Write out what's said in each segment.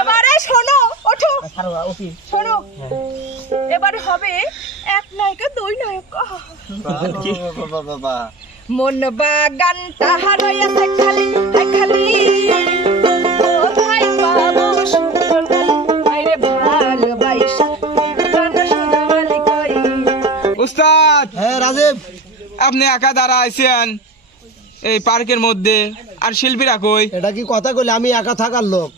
এবারে শোনো, ওঠো শোনো, এবারে হবে এক নায়িকা দুই নায়ক। মন বাগান তাহার রয়েছে খালি খালি, কোথায় পাবো সুন্দর কালি, আরে ভালোবাসা জানো শুধু মালিক কই। উস্তাদ, হ্যাঁ রাজীব, আপনি একা দাঁড়া আছেন এই পার্কের মধ্যে, আর শিল্পীরা কই? এটা কি কথা কইলে? আমি একা থাকার লোক।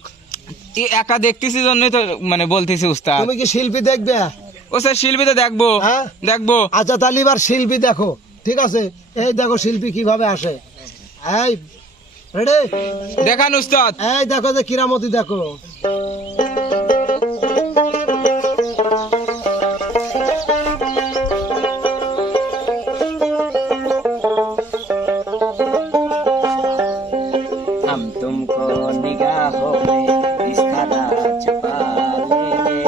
এই একা দেখতেছি জন্যই তো মানে বলতেছি উস্তাদ। তুমি কি শিল্পী দেখবে? ও স্যার, শিল্পী তো দেখবো, হ্যাঁ? দেখবো। আচ্ছা তাহলে এবার শিল্পী দেখো, ঠিক আছে? এই দেখো শিল্পী কিভাবে আসে। এই রেডি, দেখান উস্তাদ। এই দেখো যে কিরামতি দেখো। हम तुमको निगाहों में इस तरह छुपा लेंगे,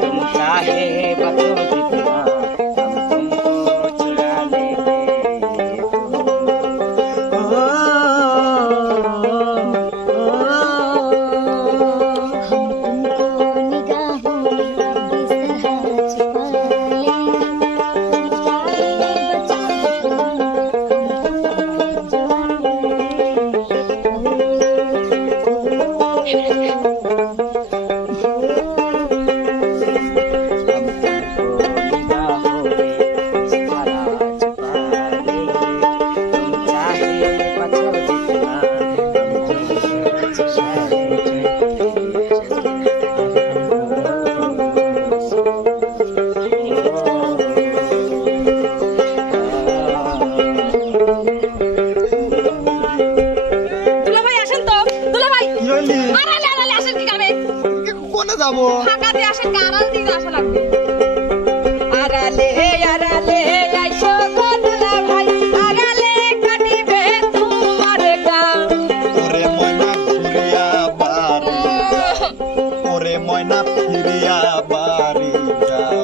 तुम चाहे बतो जितना हम तुमको चुरा लेंगे। দুলাভাই আসেন তো, দুলাভাই আড়ালে আড়ালে আসেন কি কামে? কোনে যাবো? ফাঁকাতে আসেন, আড়াল দিকে আসা লাগবে। আড়ালে আড়ালে আইসো গো দুলাভাই, আড়ালে কাটিবে তোমার গান। ওরে ময়না ফিরিয়া বাড়ি, ওরে ময়না ফিরিয়া বাড়ি যাও।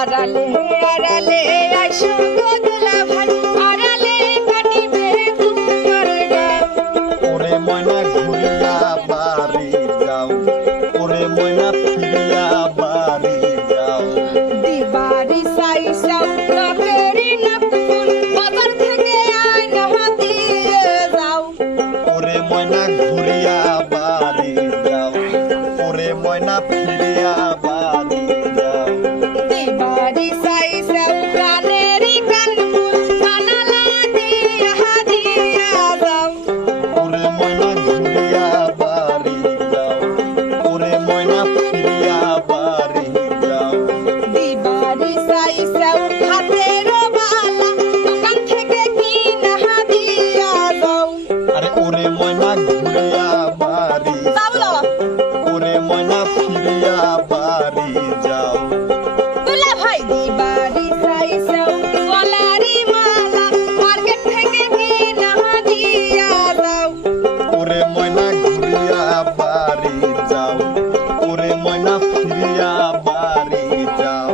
আড়ালে আড়ালে আইসো গো দুলাভাই, আড়ালে কাটিবে তোমার গান। ওরে ময়না ঘুরিয়া বাড়ি যাও, ওরে ময়না ফিরিয়া বাড়ি যাও। দিবাড়ি সাই সাউ রাতেরি নাপুন, বাজার থেকে আয়না দিয়ে যাও। ওরে ময়না ঘুরিয়া বাড়ি যাও, ওরে ময়না ফিরিয়া বাড়ি যাও। দিবাড়ি সাই সাউ প্রাণেরি কানপুন, বানালা দিয়া যাও। ওরে ময়না ঘুরিয়া বাড়ি যাও, ওরে ময়না ফিরিয়া বাড়ি যাও। দিবাড়ি সাই সাউ হাতের বালা, দোকান থেকে কিনা দিয়া যাও। আরে ওরে ময়না ঘুরিয়া বাড়ি যাও যাও, ওরে ময়না ফিরিয়া বাড়ি যাও। দুলাভাই দিবাড়ি সাই সাউ গলারি মালা, মার্কেট থেকে কিনা দিয়া যাও। ওরে ময়না ঘুরিয়া বাড়ি যাও, ওরে ময়না ফিরিয়া বাড়ি যাও।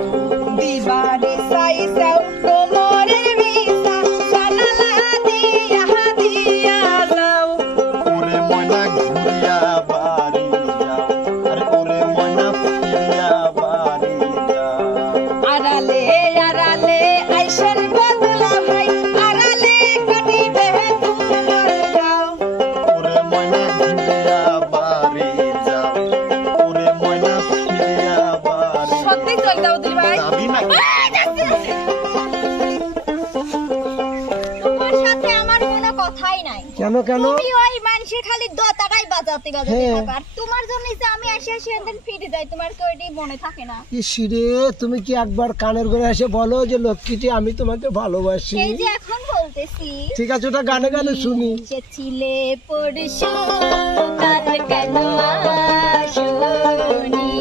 দিবাড়ি সাই সাউ কোমরে বিছা, বানালা দিয়া যাও। ওরে ময়না ঘুরিয়া বাড়ি যাও, আরে ওরে ময়না ফিরিয়া বাড়ি যাও। আড়ালে আড়ালে আইসেন গো দুলাভাই, আড়ালে কাটিবে তোমার গাও। ওরে ময়না ঘুরিয়া বাড়ি যাও, ওরে ময়না ফিরিয়া বাড়ি সত্যি চল দাও দুলাভাই। যাবি না? তোমার সাথে আমার কোনো কথাই নাই। কেন কেন? তুমি ওই মানুষের খালি দোতাটাই বাজাতে হ্যাঁ। থাকো। আর তোমার জন্যই যে আমি আসি এখান ফিরে যাই, তোমার কি ওইটাই মনে থাকে না? ইসিরে, তুমি কি একবার কানের করে এসে বলো যে লক্ষ্মীটি আমি তোমাকে ভালোবাসি? এই যে এখন বলতেছি, ঠিক আছে, ওটা গানে গানে শুনি। যে ছিলে পরশু কাল কেন আসোনি,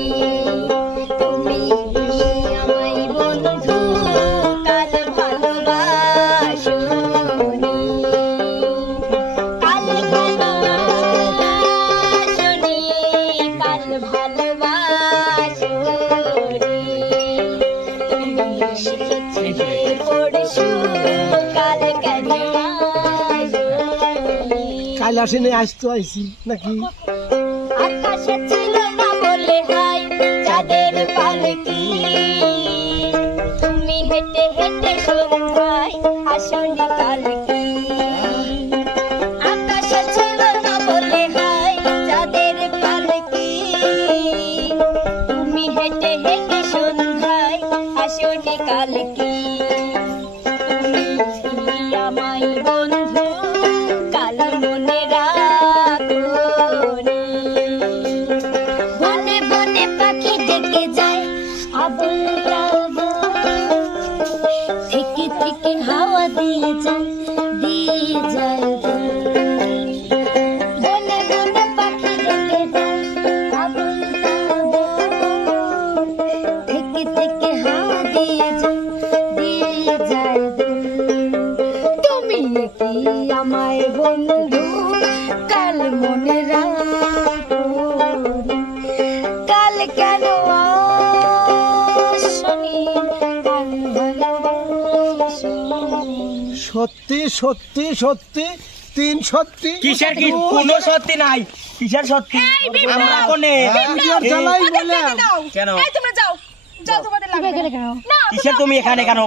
তুমি আমায় বন্ধু কাল ভালোবাসোনি, কাল কেন আসোনি, কাল ভালোবাসোনি, তুমি ছিলে পরশু কাল কেন আসোনি। কাল আসিনি, আসতো আইছি নাকি? আকাশে ছিল না বলে হয় চাঁদের পালকি, তুমি হেঁটে হেঁটে সন্ধ্যায় আসনি কালকি। আকাশে ছিল না বলে হয় চাঁদের পালকি, তুমি হেঁটে হেঁটে সন্ধ্যায় আসনি কালকি। তুমি আমায় বন্ধু কাল মনে রাখো রে। বনে বনে পাখি ডেকে যায় আবুল তাবুল, থেকে থেকে হাওয়া দিয়ে যায় দুল। বনে বনে পাখি ডেকে যায় আবুল তাবুল, থেকে থেকে হাওয়া দিয়ে যায় দুল। তুমি কি আমায় বন্ধু কাল মনে রাখো রে। কাল কেন আসনি, কাল ভালোবাসনি। সত্যি সত্যি সত্যি, তিন সত্যি। কিসের কি কোনো সত্যি নাই, কিসের সত্যি আমরা কোনে ভিডিওর জ্বালাই বললাম। কেন? এই তোমরা যাও, যাও তোমাদের লাগবে না। কিসের তুমি এখানে কেন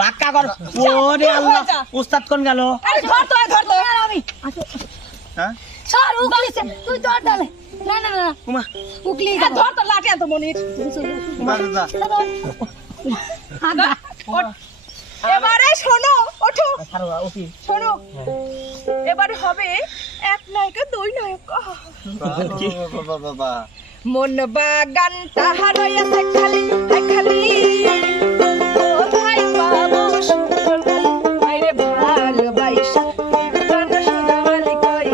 বাক্কা কর ওরে আল্লাহ উস্তাদ কোন গেল আরে ধর তো, ধর তো। আমি হ্যাঁ সর উকলিছে, তুই তোর ডালে। না না না উমা উকলি এই ধর তো লাঠি এত মনির। বাজা ওঠ। এবারে শোনো, ওঠো শোনো, এবারে হবে এক নায়িকা দুই নায়ক। বাবা মন বাগান তাহার রয়েছে খালি, হায় খালি কোথায় পাবো সুন্দর খালি। আইরে ভালোবাসা প্রাণ সুন্দর মালিক কই,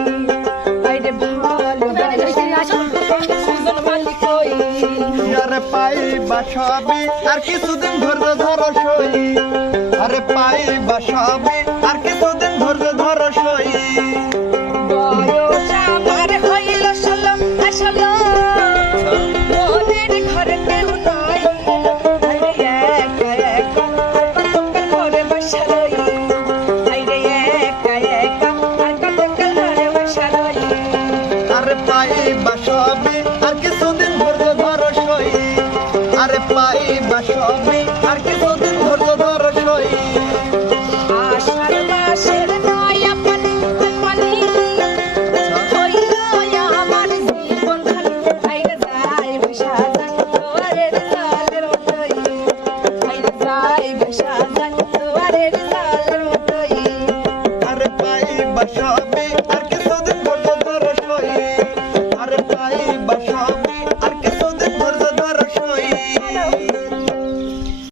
আইরে ভালোবাসা সুন্দর মালিক কই। আরে পাইবা সবই আর কিছুদিন ধৈর্য ধরো সই, আরে পাইবা সবই আর কিছুদিন ধৈর্য ধরো সই। বয়স আমার হইল 16, 16 মনের ঘরে কেউ নাই, আইরে একা একা কতকাল ঘরে বসা রই, আইরে একা একা কতকাল ঘরে বসা রই। আরে পাইবা সবই আর কিছুদিন ধৈর্য ধরো সই, আরে পাইবা সবই আর কিছুদিন ধৈর্য ধরো সই। আষাঢ় মাসের নয়া পানি পানি হইল আমার জীবন খালি, আইরে যাই বসা যাই তোয়ারের জালের মতোই, আইরে যাই বসা যাই তোয়ারের জালের মতোই। আরে পাইবা সবই আর কিছুদিন ধৈর্য ধরো সই, আরে পাইবা সবই আর